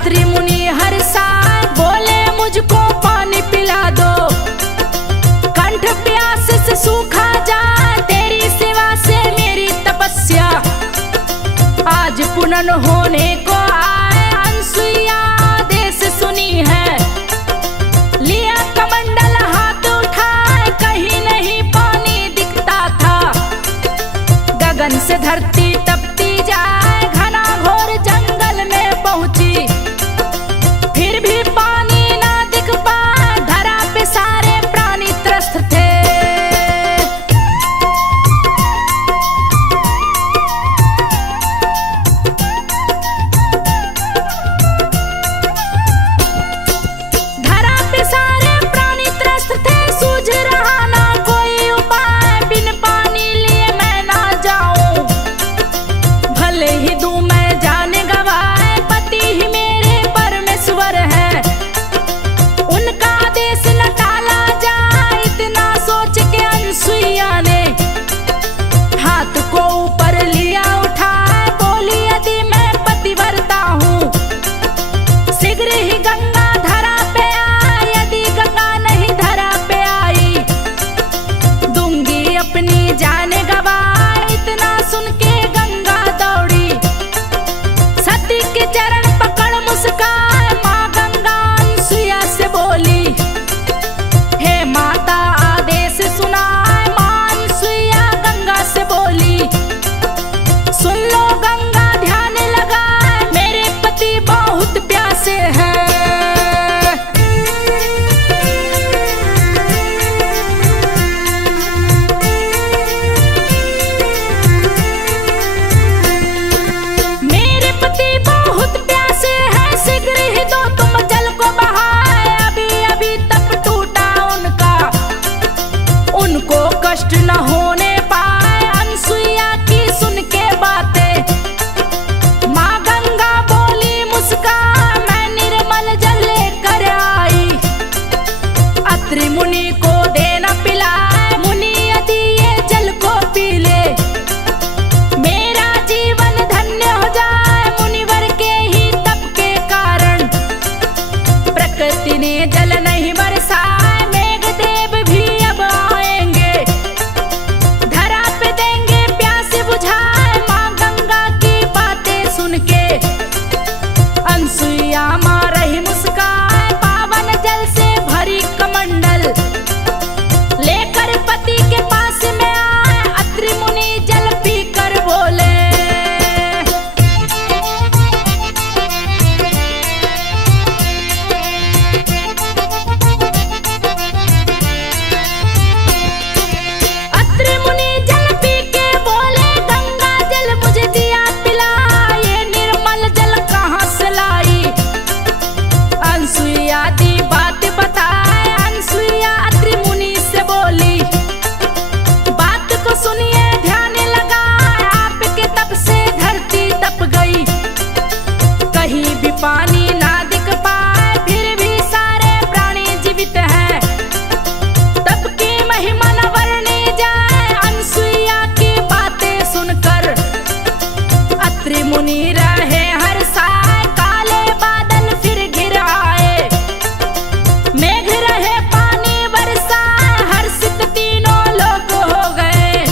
अत्रि मुनि हर्षाए बोले मुझको पानी पिला दो, कंठ प्यास से सूखा जाए, तेरी सेवा से मेरी तपस्या आज पुनः होने को आए। अनसुईया आदेश सुनी है, लिया कमंडल हाथ उठाए, कहीं नहीं पानी दिखता था, गगन से धरती तपती जाए, घना घोर जंगल में पहुंची, फिर भी पानी ना दिख पाए, धरा पे सारे प्राणी त्रस्त थे। धरा पे सारे प्राणी त्रस्त थे, सूझ रहा ना कोई उपाय, बिन पानी लिए मैं ना जाऊं, भले ही दूं मैं जान गवाए, पति ही मेरे परमेश्वर है, उनका आदेश न टाला जाए। इतना सोच के अनसुईया ने हाथ को ऊपर लिया उठाए, बोली यदि मैं पतिव्रता हूँ शीघ्र ही गंगा धरा पे आए, यदि गंगा नहीं धरा पे आई दूंगी अपनी जान गवाए। इतना सुन के गंगा दौड़ी, सती के चरण पकड़ मुस्काए, माँ गंगा अनसुईया से बोली, हे माता आदेश सुनाए। माँ अनसुईया गंगा से बोली, सुन लो गंगा ध्यान लगाए, मेरे पति बहुत प्यासे हैं। मेरे पति बहुत प्यासे हैं, शीघ्र ही दो तुम जल को बहाए, अभी अभी तप टूटा उनका, उनको कष्ट न होने पाए। अनसुईया की सुन के बातें माँ गंगा बोली मुस्कान, मैं निर्मल जल लेकर आई, अत्रि मुनि को देना पिलाए, मुनि यदि ये जल को पी ले, मेरा जीवन धन्य हो जाए। मुनिवर के ही तप के कारण प्रकृति ने जल नहीं बरसाए, मेघ देव भी अब आएंगे, धरा पे देंगे प्यास बुझाए। माँ गंगा की बातें सुन के अनसुईया माँ रही मुस्काए, पावन जल से भरी कमंडल लेकर पति के पास में आए, अत्रि मुनि जल पी कर बोले, अत्रि मुनि जल पी के बोले, गंगा जल मुझे दिया पिला, ये निर्मल जल कहाँ से लाई। अनसुईया दी बात बताए, अनसुईया अत्रि मुनि से बोली, बात को सुनिए ध्यान लगाए, आपके तप से धरती तप गई, कहीं भी पानी ना दिख पाए, फिर भी सारे प्राणी जीवित हैं, तप की महिमा न वर्णी जाए। अनसुईया की बातें सुनकर अत्रि मुनि रहे हर्षाए, काले बादल फिर घिर आए, मेघ रहे पानी बरसाए, हर्षित तीनों लोग हो गए,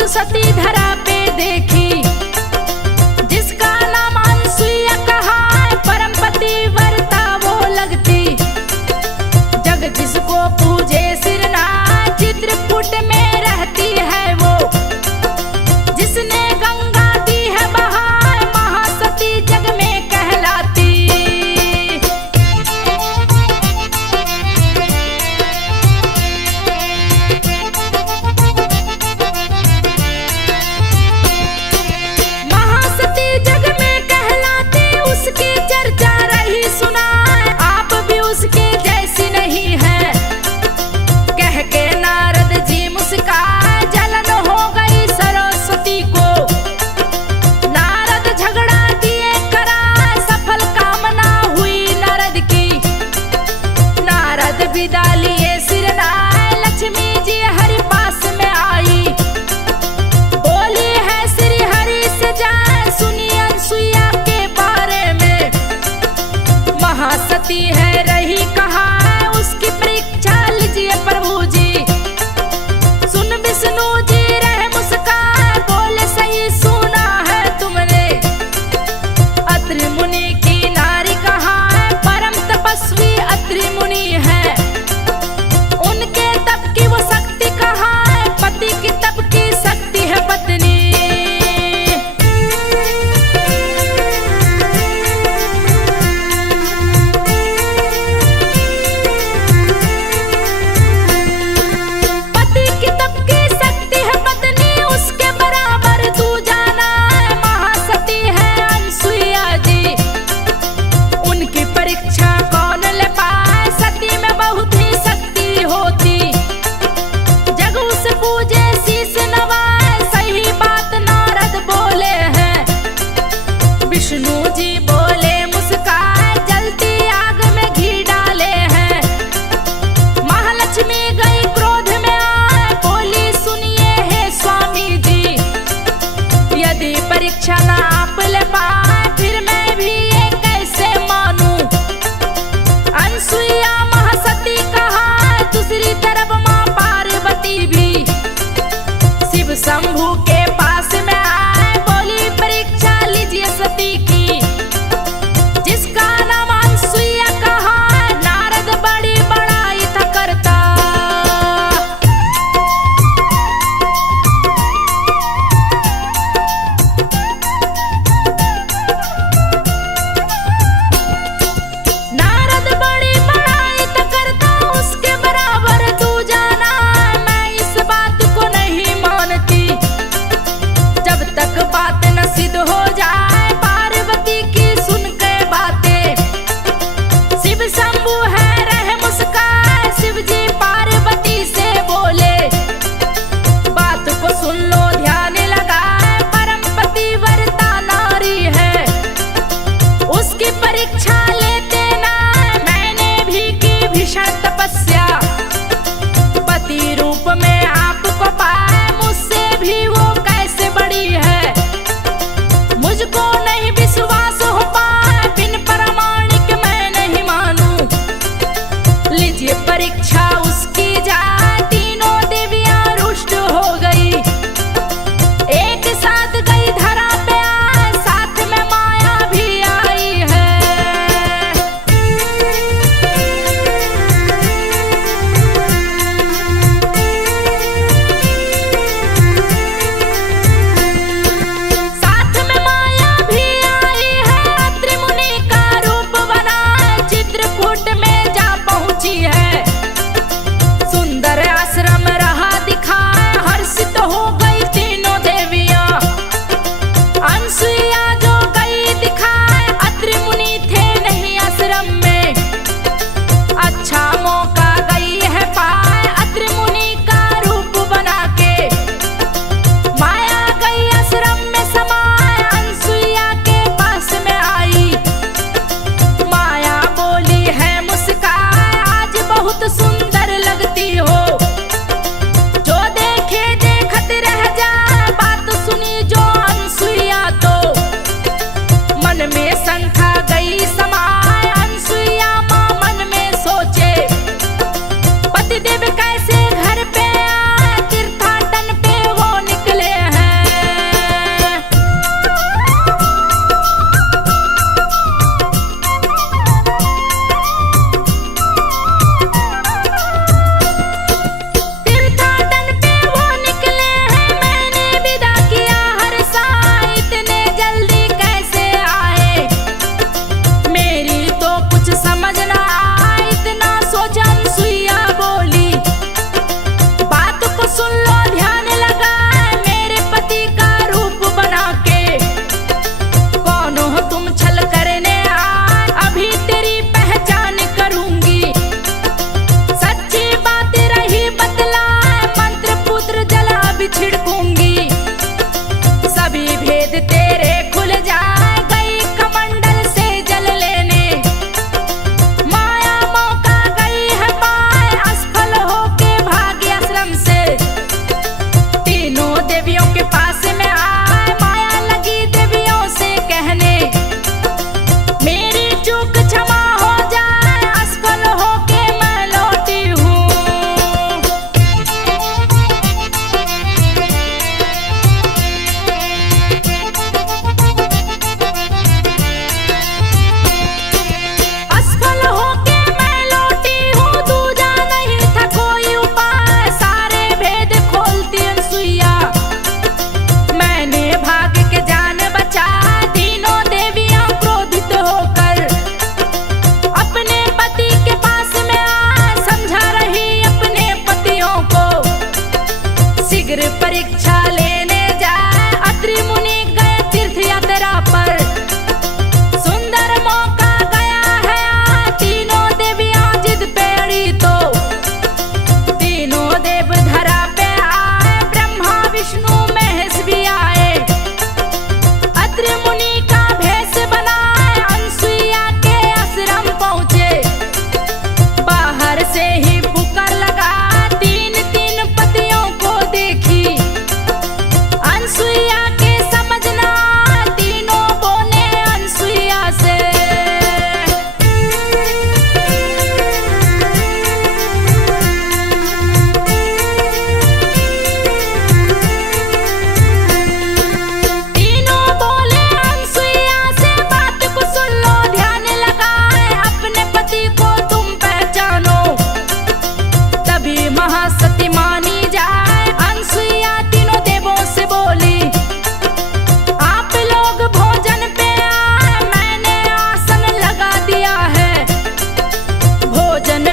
बहुत सती धरा पे देखी, जिसका नाम अनसुईया कहा है, परम पतिव्रता वो लगती। जग जिसको पूजे सिरना, चित्रकूट में रहती है वो। जिसने गंगा दी है बहार, महासती जग में कहलाती।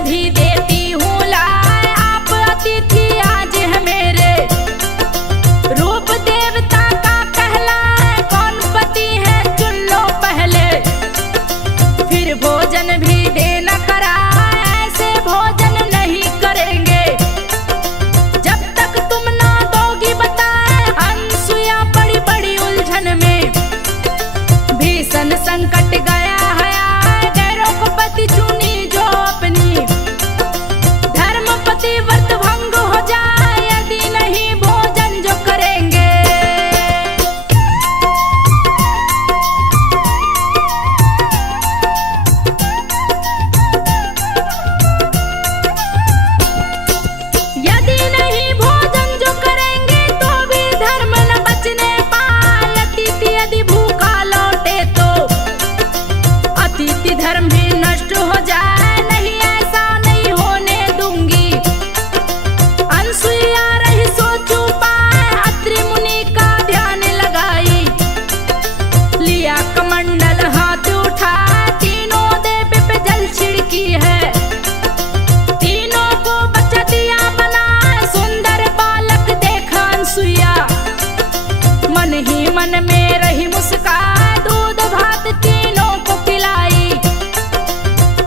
भी देती हूँ लाए, आप अतिथि आज है मेरे। रूप देवता का कहलाए, कौन पति है चुन लो पहले। फिर भोजन भी देना कराए, ऐसे भोजन नहीं करेंगे जब तक तुम ना दोगी बताए। अनसुईया बड़ी बड़ी उलझन में, भीषण संकट गया है आए, गैरों को पति चुनी जो अपनी। धर्म पति व्रत भंग हो जाए, यदि नहीं भोजन जो करेंगे। यदि नहीं भोजन जो करेंगे तो भी धर्म न बचने पाए। अतिथि यदि भूखा लौटे तो अतिथि धर्म भी नष्ट हो जाए, नहीं ऐसा नहीं होने दूंगी। अनसुईया रही सोचू पाए, अत्रि मुनि का ध्यान लगाई। लिया कमंडल हाथ उठाए, तीनों देव पे जल छिड़की है। तीनों को बच्चा दिया बनाए, सुंदर बालक देखा अनसुईया। मन ही मन में रही मुस्काए, दूध भात तीनों को पिलाई।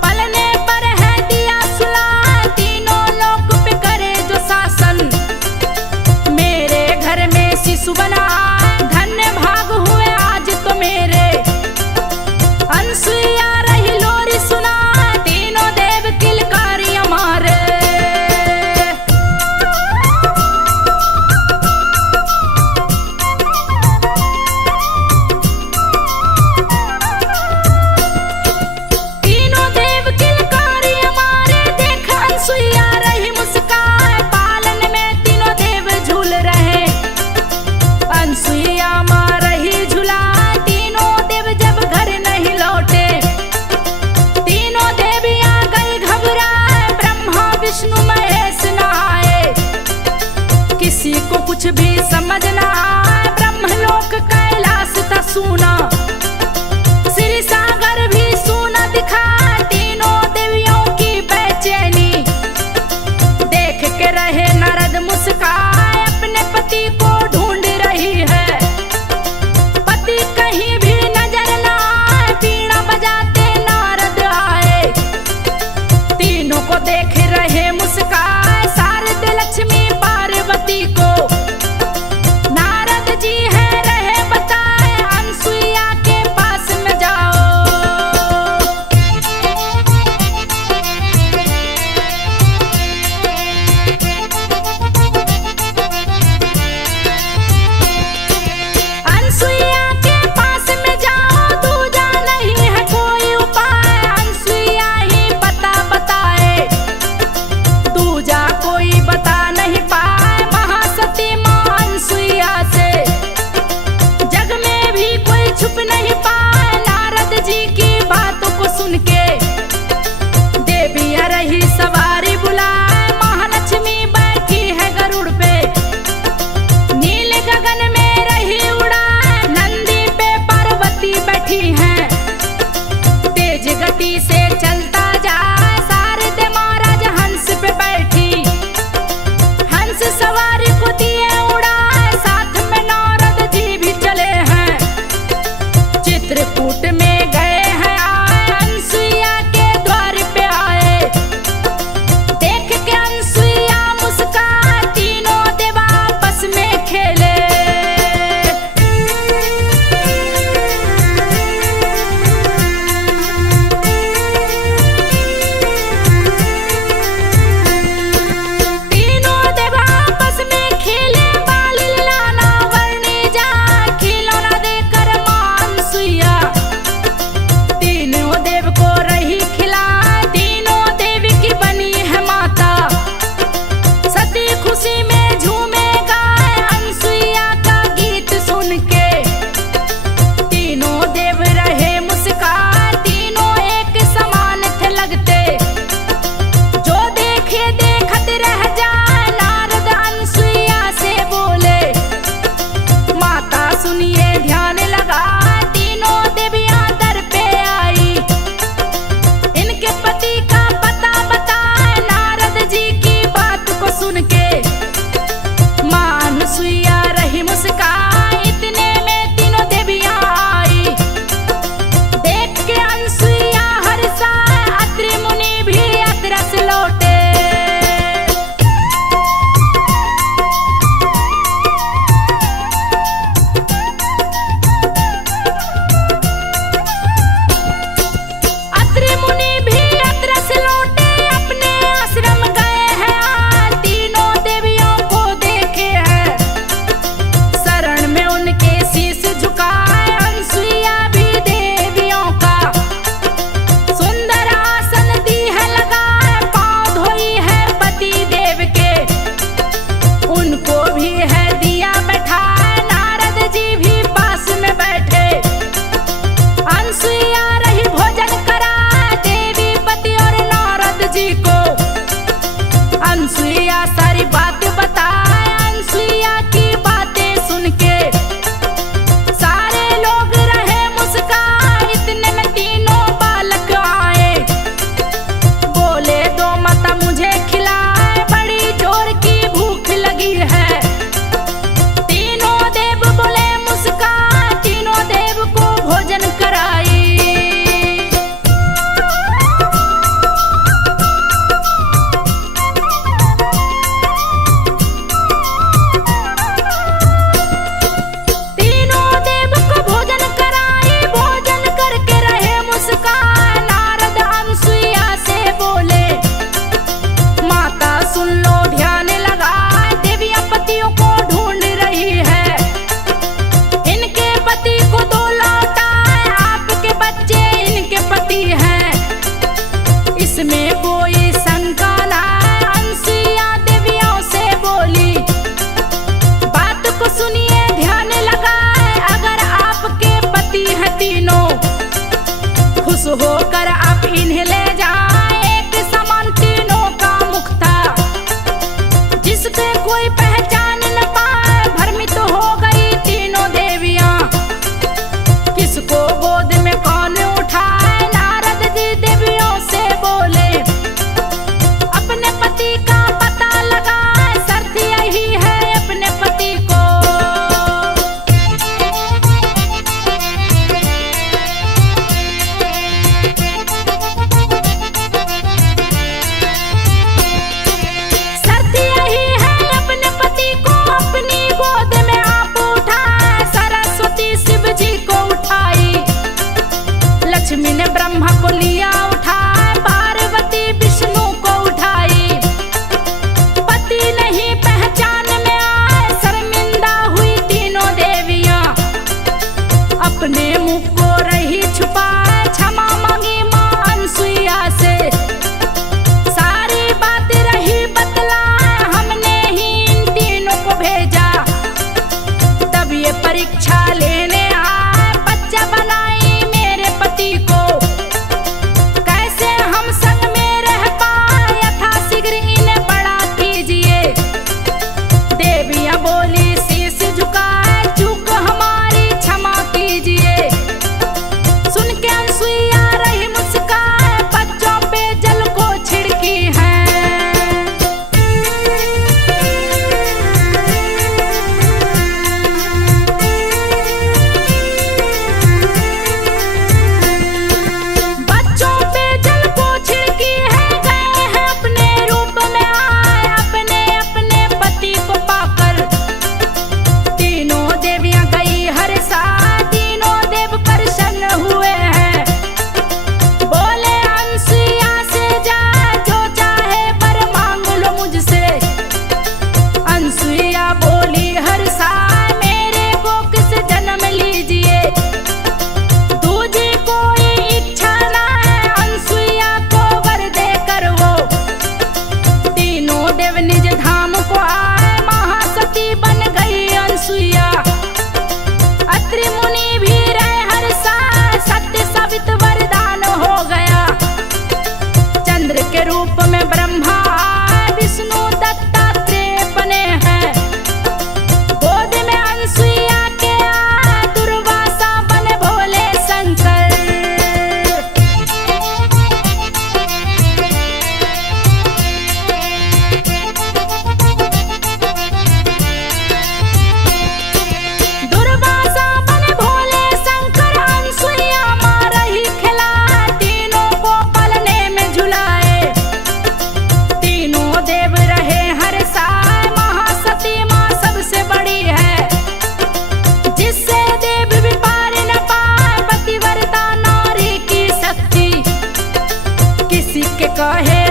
पलने पर है दिया सुलाए, तीनों लोक पे करे जो शासन। मेरे घर में शिशु बना, धन्य भाग हुए आज तो मेरे। अनसुईया रही लोरी सुना, तीनों देव किलकारी हमारे। तीनों देव किलकारी हमारे, देख अनसुईया रही मुस्काए। पालन में तीनों देव झूल रहे, अनसुईया माँ रही झूला। तीनों देव जब घर नहीं लौटे, तीनों देवियाँ गई घबराए। ब्रह्मा विष्णु महेश न आए, किसी को कुछ भी समझ न आए। ब्रह्मलोक कैलाश था सूना, श्री सागर भी सूना दिखा। तीनों देवियों की बेचैनी देख के रहे नारद मुस्काए, अपने पति को ढूंढ रही है। पति कहीं भी नजर न आए, बीड़ा बजाते नारद आए। तीनों को देख रहे मुस्काए, शारद लक्ष्मी पार्वती को। नारद जी है रहे बताए, अनसुईया के पास में जाओ। अनसुईया के पास में जाओ, दूजा नहीं है कोई उपाय। अनसुईया ही पता बताए, दूजा कोई बता नहीं पाए। महासती के कहे